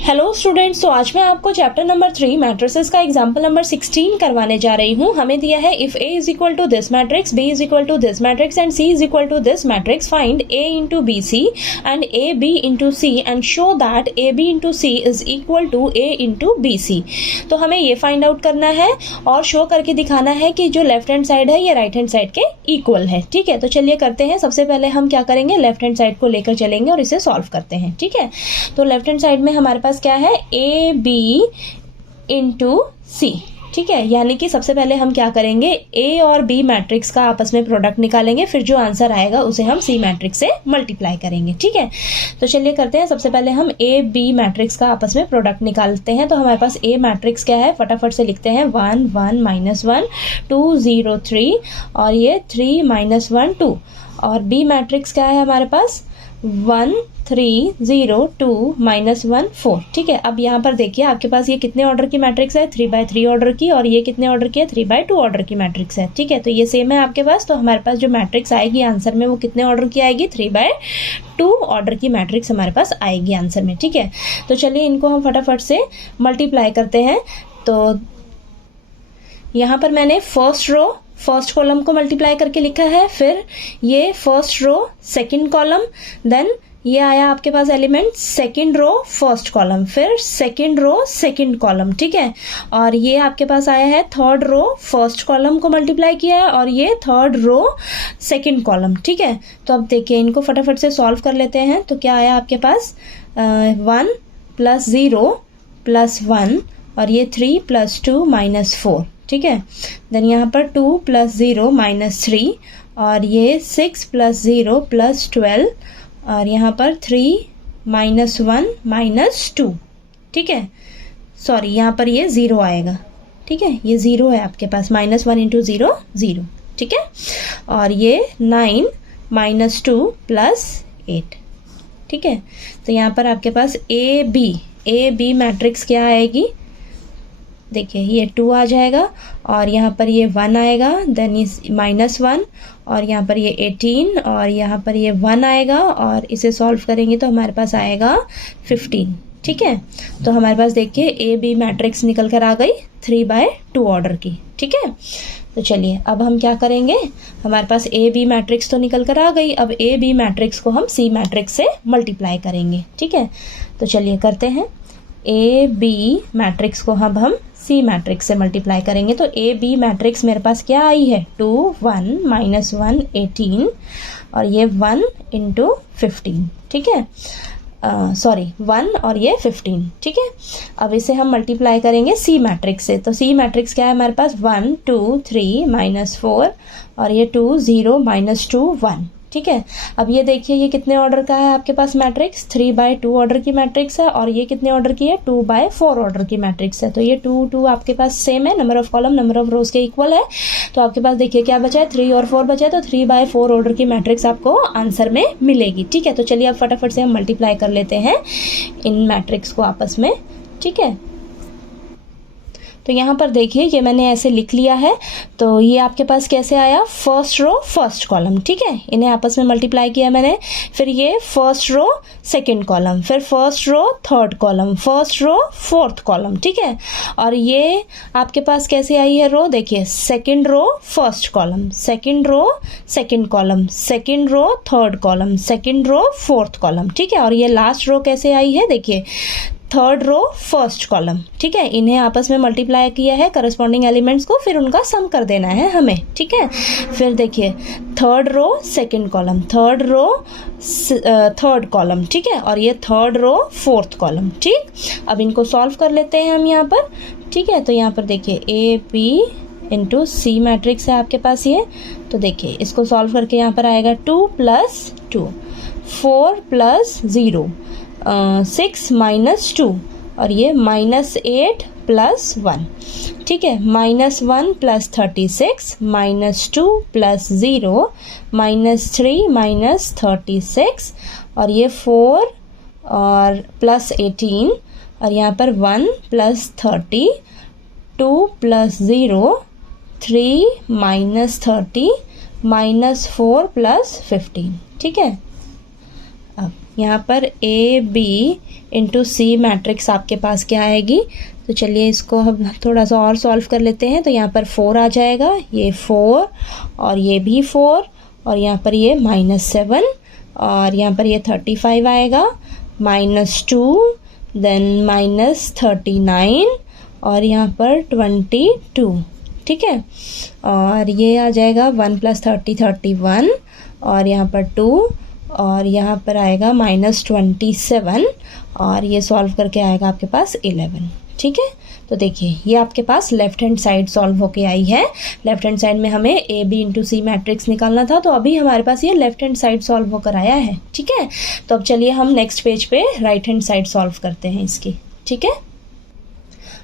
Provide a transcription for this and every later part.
Hello students, तो आज मैं आपको चैप्टर नंबर 3 मैट्रिसेस का एग्जांपल नंबर 16 करवाने जा रही हूँ। हमें दिया है if A is equal to this matrix, B is equal to this matrix and C is equal to this matrix, find A into B C and A B into C and show that A B into C is equal to A into B C. तो हमें ये find out करना है और show करके दिखाना है कि जो लेफ्ट हैंड साइड है ये राइट हैंड साइड के इक्वल है। ठीक है, तो चलिए करते हैं। सबसे पहले हम क्या करेंगे, लेफ्ट हैंड साइड को लेकर चलेंगे और इसे सॉल्व करते हैं। ठीक है, तो लेफ्ट हैंड साइड में हमारे पास क्या है, ए बी इंटू सी। ठीक है, यानी कि सबसे पहले हम क्या करेंगे, ए और बी मैट्रिक्स का आपस में प्रोडक्ट निकालेंगे, फिर जो आंसर आएगा उसे हम सी मैट्रिक्स से मल्टीप्लाई करेंगे। ठीक है, तो चलिए करते हैं। सबसे पहले हम ए बी मैट्रिक्स का आपस में प्रोडक्ट निकालते हैं। तो हमारे पास ए मैट्रिक्स क्या है, फटाफट से लिखते हैं 1 1 -1 2 0 3 और ये 3 -1 2। और बी मैट्रिक्स क्या है हमारे पास 1 3 0 2 -1 4। ठीक है, अब यहाँ पर देखिए आपके पास ये कितने ऑर्डर की मैट्रिक्स है, 3/3 ऑर्डर की, और ये कितने ऑर्डर की है, 3/2 ऑर्डर की मैट्रिक्स है। ठीक है, तो ये सेम है आपके पास। तो हमारे पास जो मैट्रिक्स आएगी आंसर में वो कितने ऑर्डर की आएगी, 3/2 ऑर्डर की मैट्रिक्स हमारे पास आएगी आंसर में। ठीक है, तो चलिए इनको हम फटाफट से मल्टीप्लाई करते हैं। तो यहाँ पर मैंने फर्स्ट कॉलम को मल्टीप्लाई करके लिखा है, फिर ये first row second column, then ये आया आपके पास element second row first column, फिर सेकंड रो सेकंड कॉलम। ठीक है, और ये आपके पास आया है थर्ड रो फर्स्ट कॉलम को मल्टीप्लाई किया है और ये थर्ड रो सेकंड कॉलम। ठीक है, तो अब देखिए इनको फटाफट से सॉल्व कर लेते हैं। तो क्या आया आपके पास 1 + 0 + 1 और ये 3 + 2 -4। ठीक है, देन यहाँ पर 2 + 0 -3 और ये 6 + 0 + 12 और यहाँ पर 3 -1 -2। ठीक है, सॉरी यहाँ पर ये 0 आएगा। ठीक है, ये 0 है आपके पास, -1 × 0 0। ठीक है, और ये 9 -2 + 8। ठीक है, तो यहाँ पर आपके पास ए बी मैट्रिक्स क्या आएगी, देखिए ये 2 आ जाएगा और यहाँ पर ये 1 आएगा, देन ये -1 और यहाँ पर ये 18 और यहाँ पर ये 1 आएगा और इसे सॉल्व करेंगे तो हमारे पास आएगा 15। ठीक है, तो हमारे पास देखिए ए बी मैट्रिक्स निकल कर आ गई 3/2 ऑर्डर की। ठीक है, तो चलिए अब हम क्या करेंगे, हमारे पास ए बी मैट्रिक्स तो निकल कर आ गई, अब ए बी मैट्रिक्स को हम सी मैट्रिक्स से मल्टीप्लाई करेंगे। ठीक है, तो चलिए करते हैं। ए बी मैट्रिक्स को अब हम सी मैट्रिक्स से मल्टीप्लाई करेंगे। तो ए बी मैट्रिक्स मेरे पास क्या आई है, 2 1 -1 18 और ये 1 × 15। ठीक है, सॉरी 1 और ये 15। ठीक है, अब इसे हम मल्टीप्लाई करेंगे सी मैट्रिक्स से। तो सी मैट्रिक्स क्या है हमारे पास 1 2 3 -4 और ये 2 0 -2 1। ठीक है, अब ये देखिए ये कितने ऑर्डर का है आपके पास मैट्रिक्स, 3/2 ऑर्डर की मैट्रिक्स है और ये कितने ऑर्डर की है, 2/4 ऑर्डर की मैट्रिक्स है। तो ये 2 2 आपके पास सेम है, number of column number of रोज के इक्वल है। तो आपके पास देखिए क्या बचा है, 3 और 4 बचा है, तो 3/4 ऑर्डर की मैट्रिक्स आपको आंसर में मिलेगी। ठीक है, तो चलिए अब फटाफट से हम मल्टीप्लाई कर लेते हैं इन मैट्रिक्स को आपस में। ठीक है, तो यहाँ पर देखिए ये मैंने ऐसे लिख लिया है। तो ये आपके पास कैसे आया, फर्स्ट रो फर्स्ट कॉलम। ठीक है, इन्हें आपस में मल्टीप्लाई किया मैंने, फिर ये फर्स्ट रो सेकंड कॉलम, फिर first row third column, first row fourth column. ठीक है, और ये आपके पास कैसे आई है रो, देखिए second row first column, second row second column, second row third column, second row fourth column. ठीक है, और ये लास्ट रो कैसे आई है, देखिए थर्ड रो फर्स्ट कॉलम। ठीक है, इन्हें आपस में मल्टीप्लाई किया है करस्पॉन्डिंग एलिमेंट्स को, फिर उनका सम कर देना है हमें। ठीक है, फिर देखिए third row second column, third row third column. ठीक है, और ये थर्ड रो फोर्थ कॉलम। ठीक, अब इनको सॉल्व कर लेते हैं हम यहाँ पर। ठीक है, तो यहाँ पर देखिए A B into C matrix है आपके पास ये। तो देखिए इसको सॉल्व करके यहाँ पर आएगा 2 + 2 4 + 0 6 -2 और ये -8 + 1। ठीक है, -1 + 36 -2 + 0 -3 -36 और ये 4 और +18 और यहाँ पर 1 + 30 2 + 0 3 -30 -4 + 15। ठीक है, अब यहाँ पर A B into C matrix आपके पास क्या आएगी, तो चलिए इसको हम थोड़ा सा और सॉल्व कर लेते हैं। तो यहाँ पर 4 आ जाएगा, ये 4 और ये भी 4 और यहाँ पर ये -7 और यहाँ पर ये 35 आएगा, -2 देन -39 और यहाँ पर 22, ठीक है। और ये आ जाएगा 1 + 30 31 और यहाँ पर 2 और यहाँ पर आएगा -27 और ये सॉल्व करके आएगा आपके पास 11, ठीक है। तो देखिए ये आपके पास लेफ्ट हैंड साइड सॉल्व होके आई है। लेफ्ट हैंड साइड में हमें A B into C matrix निकालना था, तो अभी हमारे पास ये लेफ्ट हैंड साइड सॉल्व होकर आया है, ठीक है। तो अब चलिए हम नेक्स्ट पेज पे राइट हैंड साइड सॉल्व करते हैं इसकी, ठीक है।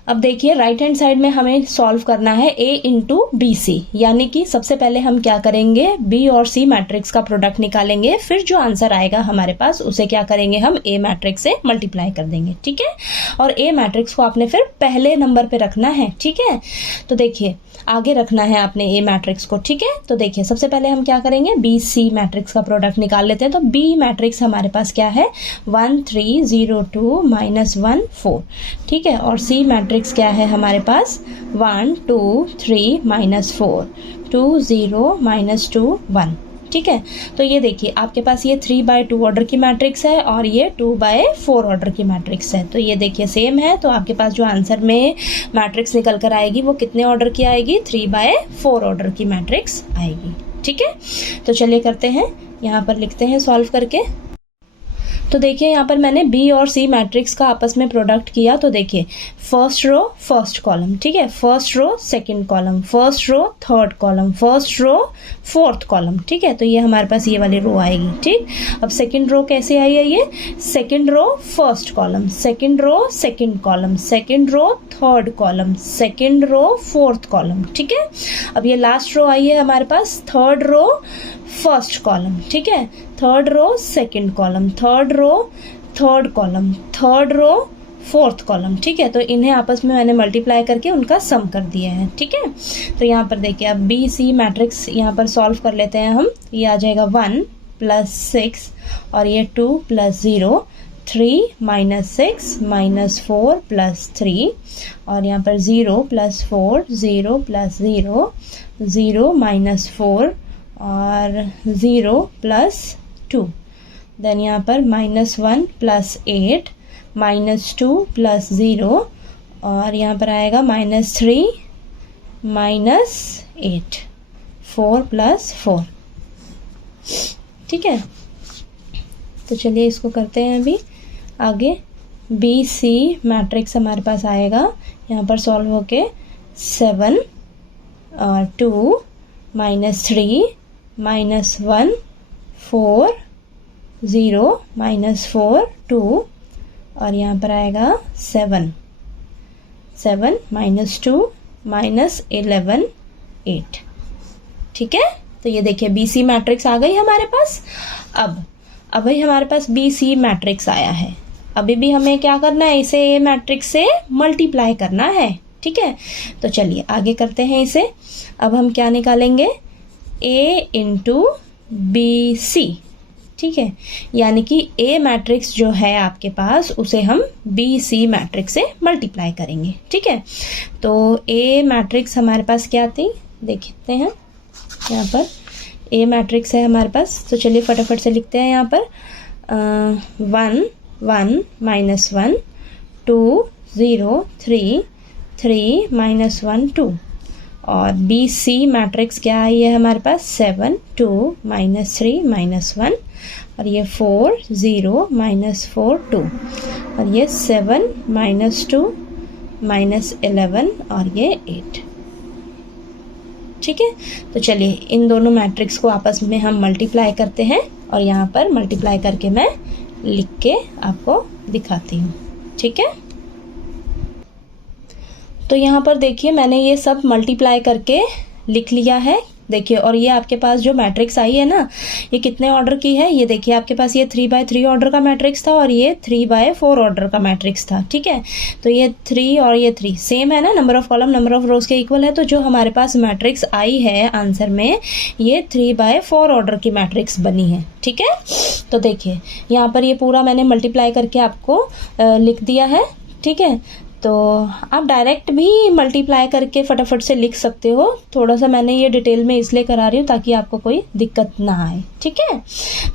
अब देखिए राइट हैंड साइड में हमें सॉल्व करना है a इंटू बी सी, यानी कि सबसे पहले हम क्या करेंगे, b और c मैट्रिक्स का प्रोडक्ट निकालेंगे, फिर जो आंसर आएगा हमारे पास उसे क्या करेंगे, हम a मैट्रिक्स से मल्टीप्लाई कर देंगे, ठीक है। और a मैट्रिक्स को आपने फिर पहले नंबर पे रखना है, ठीक है। तो देखिए आगे रखना है आपने a मैट्रिक्स को, ठीक है। तो देखिए सबसे पहले हम क्या करेंगे, b c मैट्रिक्स का प्रोडक्ट निकाल लेते हैं। तो b मैट्रिक्स हमारे पास क्या है, 1 3 0 2 -1 4, ठीक है। और c मैट्रिक्स क्या है हमारे पास, 1 2 3 -4 2 0 -2 1, ठीक है। तो ये देखिए आपके पास ये 3/2 ऑर्डर की मैट्रिक्स है और ये 2/4 ऑर्डर की मैट्रिक्स है। तो ये देखिए सेम है, तो आपके पास जो आंसर में मैट्रिक्स निकल कर आएगी वो कितने ऑर्डर की आएगी, 3/4 ऑर्डर की मैट्रिक्स आएगी, ठीक है। तो चलिए करते हैं, यहाँ पर लिखते हैं सॉल्व करके। तो देखिए यहाँ पर मैंने बी और सी मैट्रिक्स का आपस में प्रोडक्ट किया। तो देखिए फर्स्ट रो फर्स्ट कॉलम, ठीक है, first row second column, first row third column, first row fourth column, ठीक है। तो ये हमारे पास ये वाली रो आएगी, ठीक। अब सेकंड रो कैसे आई है, ये second row first column, second row second column, second row third column, second row fourth column, ठीक है। अब ये लास्ट रो आई है हमारे पास थर्ड रो फर्स्ट कॉलम, ठीक है, third row second column, third row third column, third row fourth column, ठीक है। तो इन्हें आपस में मैंने मल्टीप्लाई करके उनका सम कर दिया है, ठीक है। तो यहाँ पर देखिए अब बी सी मैट्रिक्स यहाँ पर सॉल्व कर लेते हैं हम। ये आ जाएगा 1 + 6 और ये 2 + 0 3 - 6 - 4 + 3 और यहाँ पर 0 + 4 0 + 0 0 - 4 और 0 + 2, देन यहाँ पर -1 + 8 -2 + 0 और यहाँ पर आएगा -3 - 8 4 + 4, ठीक है। तो चलिए इसको करते हैं अभी आगे। बी सी मैट्रिक्स हमारे पास आएगा यहाँ पर सॉल्व होके 7 और 2 -3 -1 4 0 -4 2 और यहाँ पर आएगा 7 7 -2 -11 8, ठीक है। तो ये देखिए बी सी मैट्रिक्स आ गई हमारे पास। अब अभी हमारे पास बी सी मैट्रिक्स आया है, अभी भी हमें क्या करना है, इसे ए मैट्रिक्स से मल्टीप्लाई करना है, ठीक है। तो चलिए आगे करते हैं इसे। अब हम क्या निकालेंगे, ए इंटू बी सी, ठीक है, यानी कि ए मैट्रिक्स जो है आपके पास उसे हम बी सी मैट्रिक्स से मल्टीप्लाई करेंगे, ठीक है। तो ए मैट्रिक्स हमारे पास क्या थी देखते हैं, यहाँ पर ए मैट्रिक्स है हमारे पास। तो चलिए फटाफट से लिखते हैं यहाँ पर 1 1 -1 2 0 3 3 -1 2 और बी सी मैट्रिक्स क्या आई है हमारे पास 7 2 -3 -1 और ये 4 0 -4 2 और ये 7 -2 -11 और ये 8, ठीक है। तो चलिए इन दोनों मैट्रिक्स को आपस में हम मल्टीप्लाई करते हैं और यहाँ पर मल्टीप्लाई करके मैं लिख के आपको दिखाती हूँ, ठीक है। तो यहाँ पर देखिए मैंने ये सब मल्टीप्लाई करके लिख लिया है देखिए, और ये आपके पास जो मैट्रिक्स आई है ना, ये कितने ऑर्डर की है, ये देखिए आपके पास ये 3/3 ऑर्डर का मैट्रिक्स था और ये 3/4 ऑर्डर का मैट्रिक्स था। ठीक है, तो ये 3 और ये 3 सेम है ना, number of column number of रोज के इक्वल है, तो जो हमारे पास मैट्रिक्स आई है आंसर में, ये 3/4 ऑर्डर की मैट्रिक्स बनी है। ठीक है, तो देखिए यहाँ पर ये पूरा मैंने मल्टीप्लाई करके आपको लिख दिया है। ठीक है, तो आप डायरेक्ट भी मल्टीप्लाई करके फटाफट से लिख सकते हो, थोड़ा सा मैंने ये डिटेल में इसलिए करा रही हूँ ताकि आपको कोई दिक्कत ना आए। ठीक है,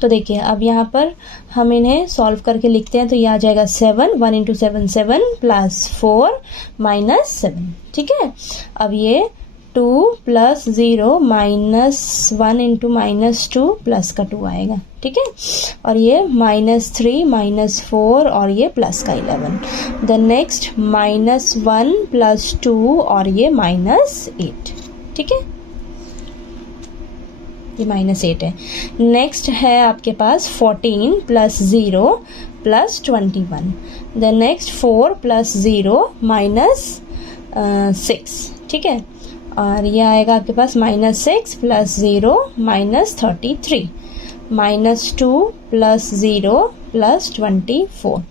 तो देखिए अब यहाँ पर हम इन्हें सॉल्व करके लिखते हैं, तो ये आ जाएगा 7, 1 × 7 7 + 4 - 7। ठीक है, अब ये 2 + 0 - 1 × -2 प्लस का 2 आएगा। ठीक है, और ये -3 -4 और ये प्लस का 11। देन नेक्स्ट -1 + 2 और ये -8। ठीक है, ये -8 है। नेक्स्ट है आपके पास 14 + 0 + 21। Then next 4 + 0 - 6। ठीक है, और ये आएगा आपके पास -6 + 0 - 33। -2 + 0 + 24।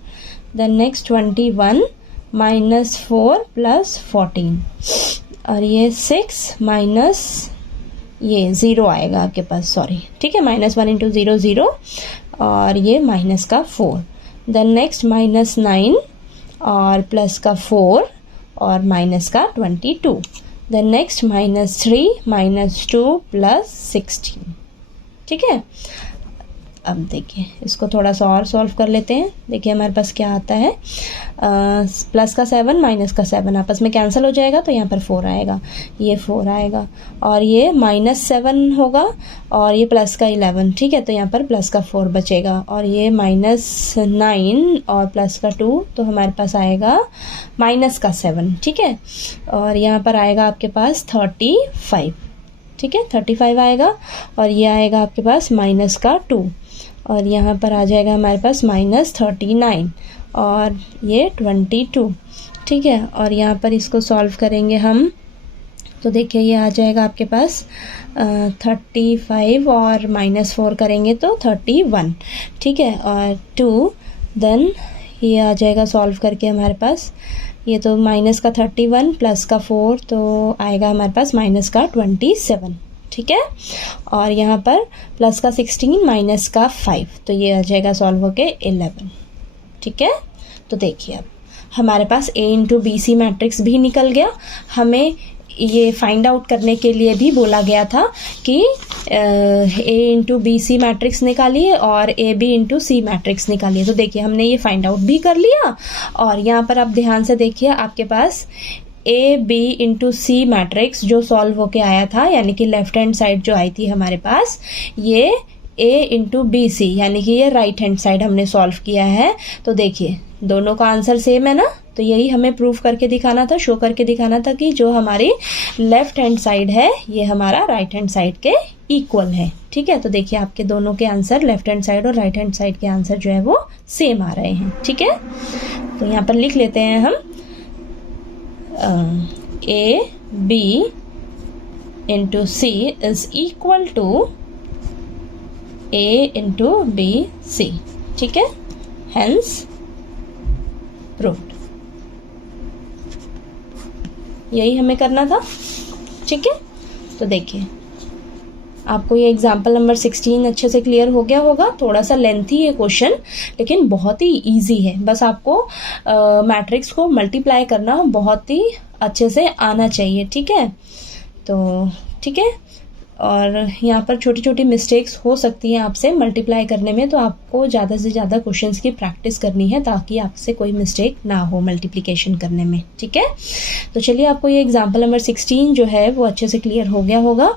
देन नेक्स्ट 21 -4 + 14, और ये 6 माइनस ये 0 आएगा आपके पास, सॉरी। ठीक है, -1 × 0 0 और ये माइनस का 4। देन नेक्स्ट -9 और प्लस का 4 और माइनस का 22। Then next -3 -2 + 16। ठीक है, अब देखिए इसको थोड़ा सा और सॉल्व कर लेते हैं। देखिए हमारे पास क्या आता है, प्लस का 7 माइनस का 7 आपस में कैंसिल हो जाएगा, तो यहाँ पर 4 आएगा, ये 4 आएगा, और ये -7 होगा और ये प्लस का 11। ठीक है, तो यहाँ पर प्लस का 4 बचेगा, और ये -9 और प्लस का 2, तो हमारे पास आएगा माइनस का 7। ठीक है, और यहाँ पर आएगा आपके पास 35। ठीक है, 35 आएगा, और ये आएगा आपके पास माइनस का 2, और यहाँ पर आ जाएगा हमारे पास -39 और ये 22। ठीक है, और यहाँ पर इसको सॉल्व करेंगे हम, तो देखिए ये आ जाएगा आपके पास 35 और -4 करेंगे तो 31। ठीक है, और 2, देन ये आ जाएगा सॉल्व करके हमारे पास, ये तो माइनस का 31 प्लस का 4, तो आएगा हमारे पास माइनस का 27। ठीक है, और यहाँ पर प्लस का 16 माइनस का 5, तो ये आ जाएगा सॉल्व होके 11। ठीक है, तो देखिए अब हमारे पास A × BC मैट्रिक्स भी निकल गया। हमें ये फाइंड आउट करने के लिए भी बोला गया था कि A × BC मैट्रिक्स निकालिए और AB × C मैट्रिक्स निकालिए। तो देखिए हमने ये फाइंड आउट भी कर लिया, और यहाँ पर आप ध्यान से देखिए आपके पास AB × C मैट्रिक्स जो सॉल्व होके आया था, यानी कि लेफ्ट हैंड साइड जो आई थी हमारे पास, ये A × BC यानी कि ये राइट हैंड साइड हमने सॉल्व किया है। तो देखिए दोनों का आंसर सेम है ना, तो यही हमें प्रूव करके दिखाना था, शो करके दिखाना था कि जो हमारी लेफ्ट हैंड साइड है ये हमारा राइट हैंड साइड के इक्वल है। ठीक है, तो देखिए आपके दोनों के आंसर, लेफ्ट हैंड साइड और राइट हैंड साइड के आंसर जो है वो सेम आ रहे हैं। ठीक है, तो यहाँ पर लिख लेते हैं हम AB × C is equal to A × BC। ठीक है, hence proved। यही हमें करना था। ठीक है, तो देखिए आपको ये एग्जाम्पल नंबर 16 अच्छे से क्लियर हो गया होगा। थोड़ा सा लेंथी है क्वेश्चन, लेकिन बहुत ही इजी है। बस आपको मैट्रिक्स को मल्टीप्लाई करना बहुत ही अच्छे से आना चाहिए। ठीक है, तो ठीक है, और यहाँ पर छोटी छोटी मिस्टेक्स हो सकती हैं आपसे मल्टीप्लाई करने में, तो आपको ज़्यादा से ज़्यादा क्वेश्चंस की प्रैक्टिस करनी है ताकि आपसे कोई मिस्टेक ना हो मल्टीप्लिकेशन करने में। ठीक है, तो चलिए आपको ये एग्जांपल नंबर 16 जो है वो अच्छे से क्लियर हो गया होगा।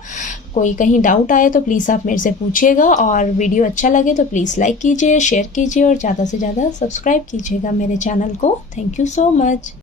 कोई कहीं डाउट आए तो प्लीज़ आप मेरे से पूछिएगा, और वीडियो अच्छा लगे तो प्लीज़ लाइक कीजिए, शेयर कीजिए और ज़्यादा से ज़्यादा सब्सक्राइब कीजिएगा मेरे चैनल को। Thank you so much.